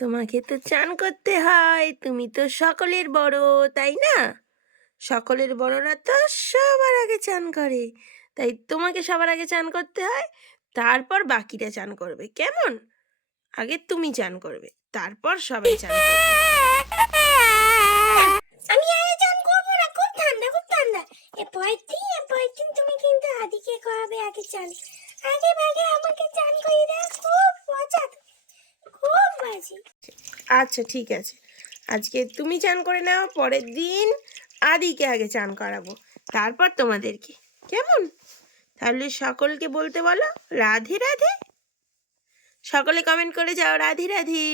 তোমাকে তো চান করতে হয়, তুমি তো সকলের বড়, তাই না? সকলের বড়রা তো সবার আগে চান করে, তাই তোমাকে সবার আগে চান করতে হয়। তারপর বাকিরা চান করবে, কেমন? আগে তুমি চান করবে, তারপর সবাই চান করবে। আমি আগে চান করবো না, খুব ঠান্ডা খুব ঠান্ডা। পরের দিন তুমি কিন্তু আদিকে করাবে আগে চান। আগে ভাগে আমাকে চান করিয়ে দাও, খুব মজা, খুব মজা। আচ্ছা ঠিক আছে, আজকে তুমি চান করে নাও, পরের দিন আদিকে আগে চান করাবো, তারপর তোমাদেরকে, কেমন? তাহলে সকলকে বলতে বলো রাধে রাধে। সকলে কমেন্ট করে যাও রাধে রাধে।